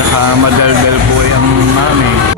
pinakamadaldal po yung mami.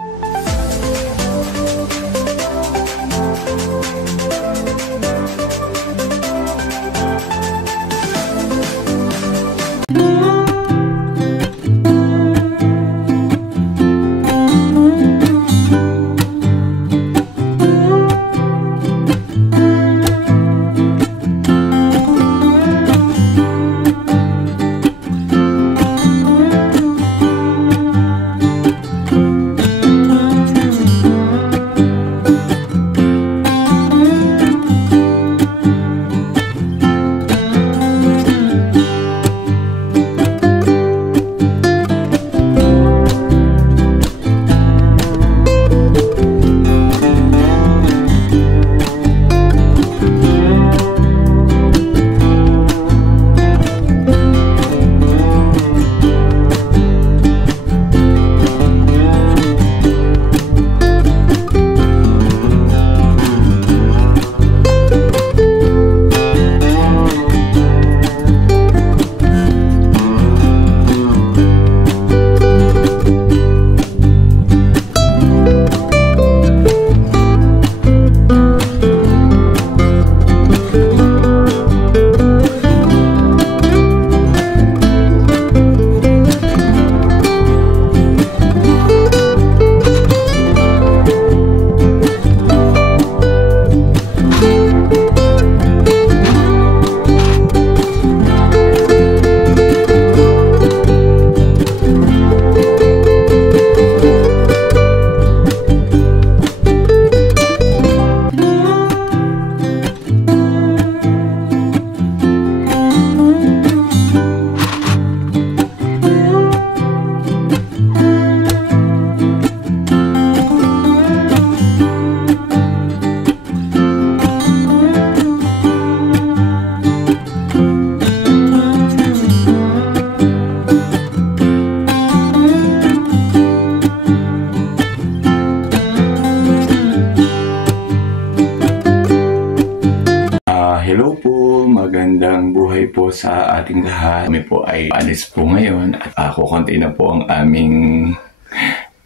Hello po, magandang buhay po sa ating lahat. Kami po ay alis po ngayon at kukunti na po ang aming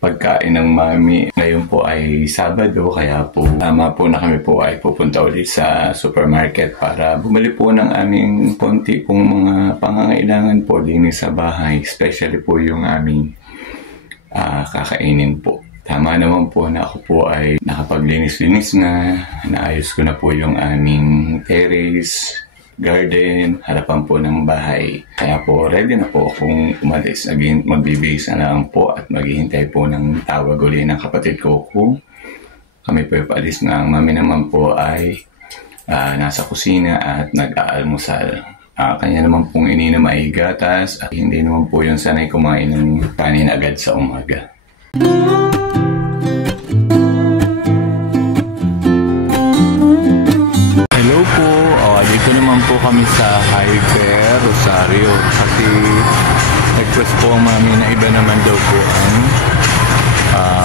pagkain ng mami. Ngayon po ay Sabado, kaya po tama po na kami po ay pupunta ulit sa supermarket para bumili po ng aming konti pong mga pangangailangan po din sa bahay, especially po yung aming kakainin po. Tama naman po na ako po ay nakapaglinis-linis na, naayos ko na po yung aming terrace, garden, harapan po ng bahay. Kaya po ready na po akong umalis. Magbibihis na lang po at maghihintay po ng tawag uli ng kapatid ko kung kami po ipalis na. Ang mami naman po ay nasa kusina at nag-aalmusal. Kanya naman pong ininom ay gatas at hindi naman po yung sanay kumain ng kanin agad sa umaga. Hello po, dito naman po kami sa Hyper Rosario kasi nag-request po ang mami na iba naman daw po ang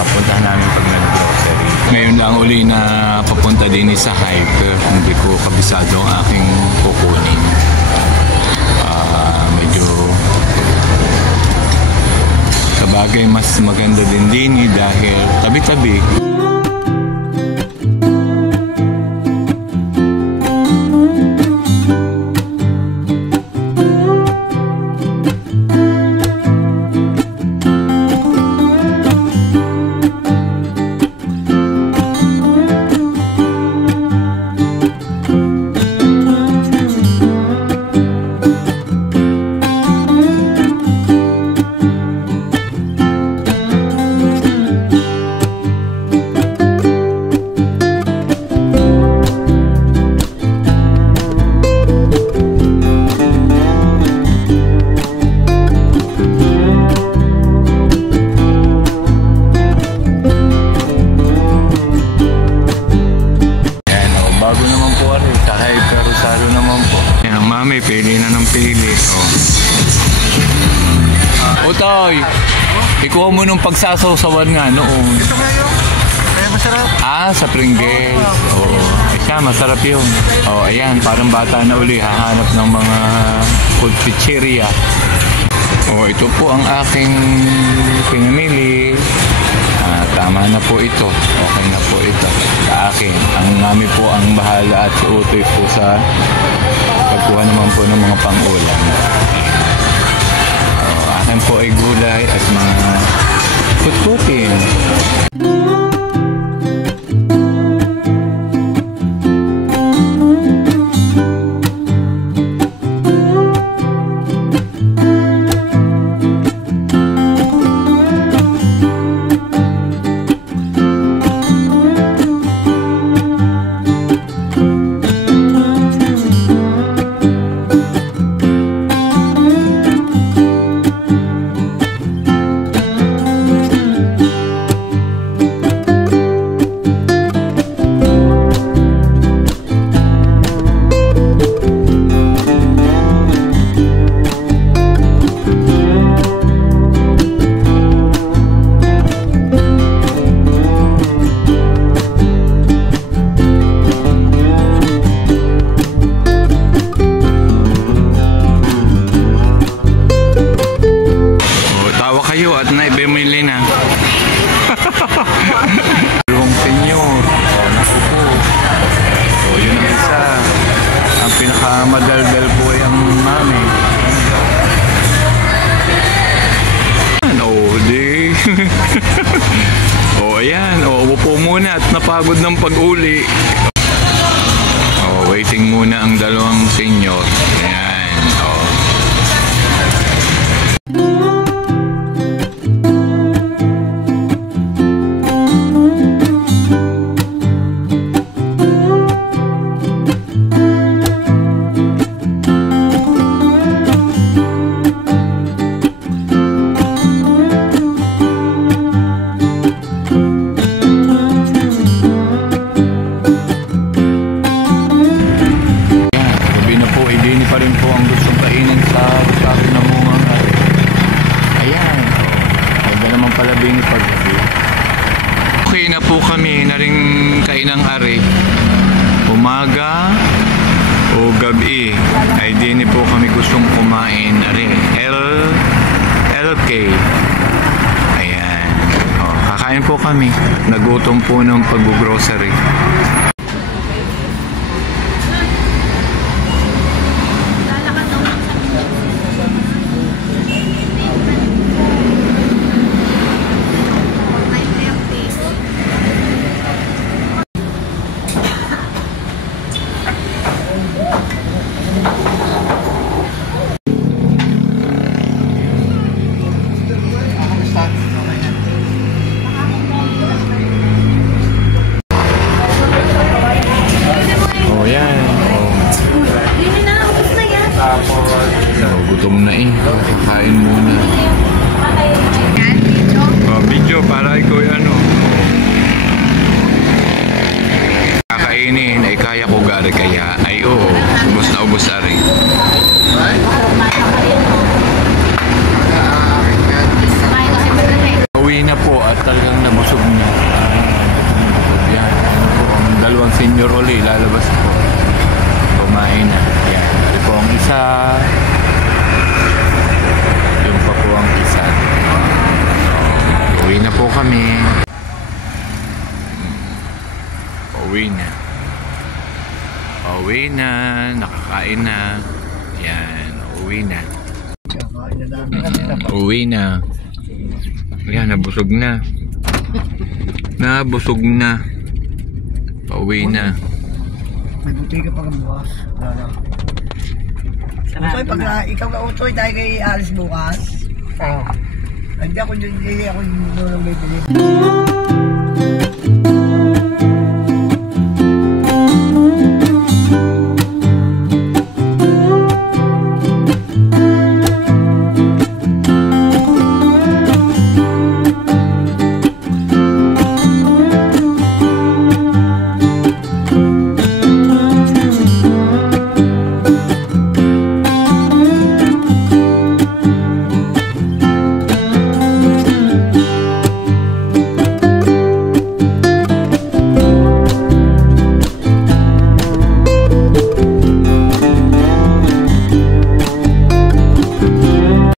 puntahan namin pag nag-grocery. Ngayon lang uli na papunta din sa Hyper, hindi ko kabisado ang aking kukunin. Medyo sabagay mas maganda din dahil tabi-tabi. Pili na ng pili. Toy, ikuha mo nung pagsasawsawan nga noon. Ito nga yun. Kaya masarap. Sa Pringles. Oo. Siya, masarap yun. Ayan, parang bata na uli. Hahanap ng mga food pizzeria. Oh, ito po ang aking pinamili. Tama na po ito. Okay na po ito sa akin. Ang mami po ang bahala at si Utoy po sa pagkuha naman po ng mga pang-ulam. Akin po ay gulay at mga putputin. At naibimili na. Dalawang senyor. Naku po. Yun ang isa. Ang pinakamadaldal po ay ang mami. Di. Ayan. Upo muna at napagod ng pag-uli. Waiting muna ang dalawang senyor. Ayan. Okay na po kami na rin kainang ari. Umaga o gabi ay di po kami gustong kumain ari. LK. Ayan. Kakain po kami. Nagutom po ng pag-grocery. Gutom na kakain muna. Video para ikaw kakainin ay kaya ko gari kaya ay ubos na ubos ari. Uwi na po at talagang nabusog na. Yan. Ang dalawang senior uli lalabas po. Kumain na. Yan. Ito po ang isa. Yung pa po ang isa. Uwi na po kami. Uwi na. Uwi na. Nakakain na. Yan. Uwi na. Uwi na. Yan. Nabusog na. Nabusog na. Pauwi na. May buti ka pa bukas. Utoy, pag ikaw ka Utoy, dahil kayo alis bukas. Hindi ako dyan, ako doon may pilit.